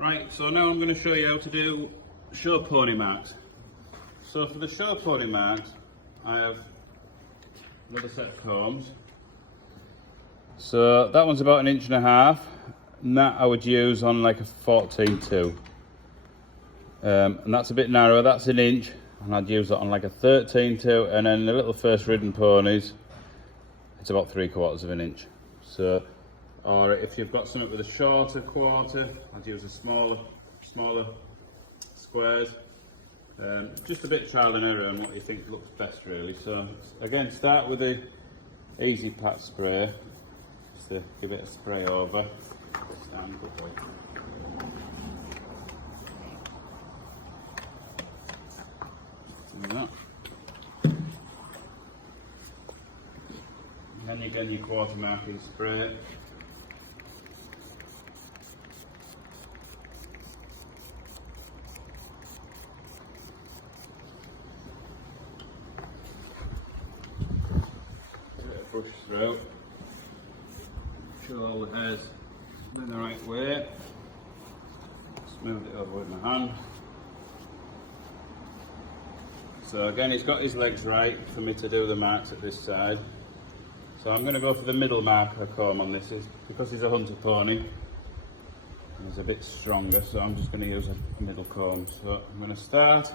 Right, so now I'm going to show you how to do show pony marks. So for the show pony marks, I have another set of combs. So that one's about 1.5 inches, and that I would use on like a 14-2. And that's a bit narrower, that's 1 inch, and I'd use that on like a 13-2, and then the little first ridden ponies, it's about 3/4 inch. So, or if you've got something with a shorter quarter, I'd use a smaller squares. Just a bit trial and error on what you think looks best really. So again, start with the easy pat spray, just to give it a spray over. Stand quickly. Like that. And then you get your quarter marking spray. Push through. Sure all the hairs in the right way. Smooth it over with my hand. So again, he's got his legs right for me to do the marks at this side. So I'm going to go for the middle marker comb on this, because he's a hunter pony. And he's a bit stronger, so I'm just going to use a middle comb. So I'm going to start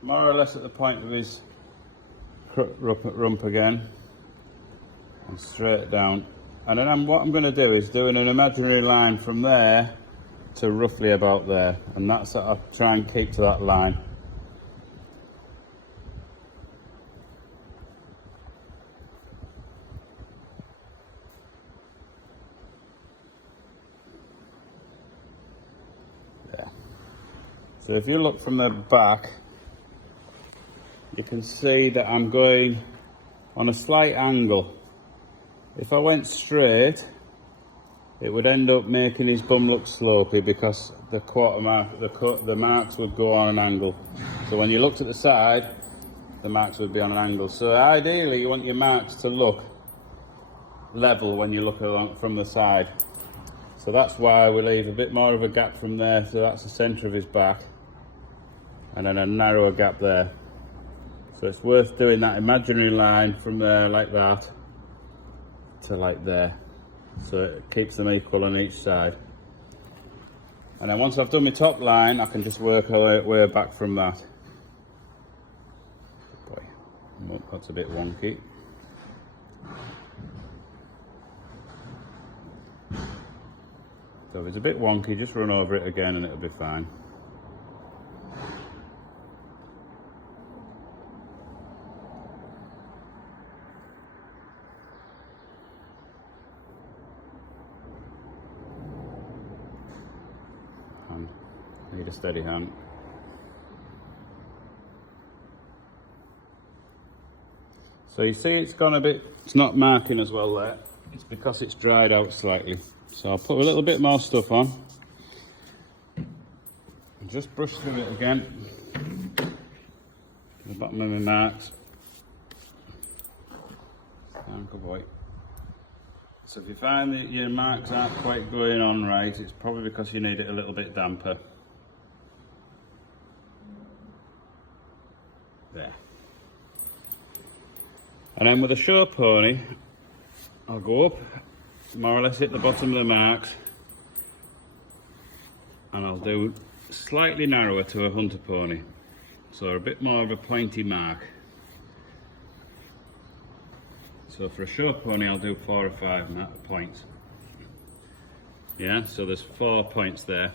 more or less at the point of his rump again, and straight down. And then what I'm going to do is doing an imaginary line from there to roughly about there, and that's what I'll try and keep to that line. So if you look from the back, you can see that I'm going on a slight angle. If I went straight, it would end up making his bum look slopey, because the marks would go on an angle. So when you looked at the side, the marks would be on an angle. So ideally, you want your marks to look level when you look along from the side. So that's why we leave a bit more of a gap from there. So that's the centre of his back, and then a narrower gap there. So it's worth doing that imaginary line from there like that to like there, so it keeps them equal on each side. And then once I've done my top line, I can just work my way back from that. Boy, that's a bit wonky. So if it's a bit wonky, just run over it again and it'll be fine. And need a steady hand. So you see it's gone a bit, it's not marking as well there. It's because it's dried out slightly. So I'll put a little bit more stuff on and just brush through it again to the bottom of my marks. Good boy. So if you find that your marks aren't quite going on right, it's probably because you need it a little bit damper. There. And then with a show pony, I'll go up, more or less hit the bottom of the marks, and I'll do slightly narrower to a hunter pony, so a bit more of a pointy mark. So for a show pony, I'll do 4 or 5 points. Yeah, so there's 4 points there.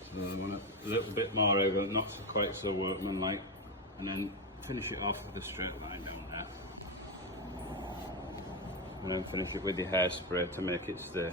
So I want a little bit more over, not quite so workmanlike, and then finish it off with a straight line down there. And then finish it with your hairspray to make it stay.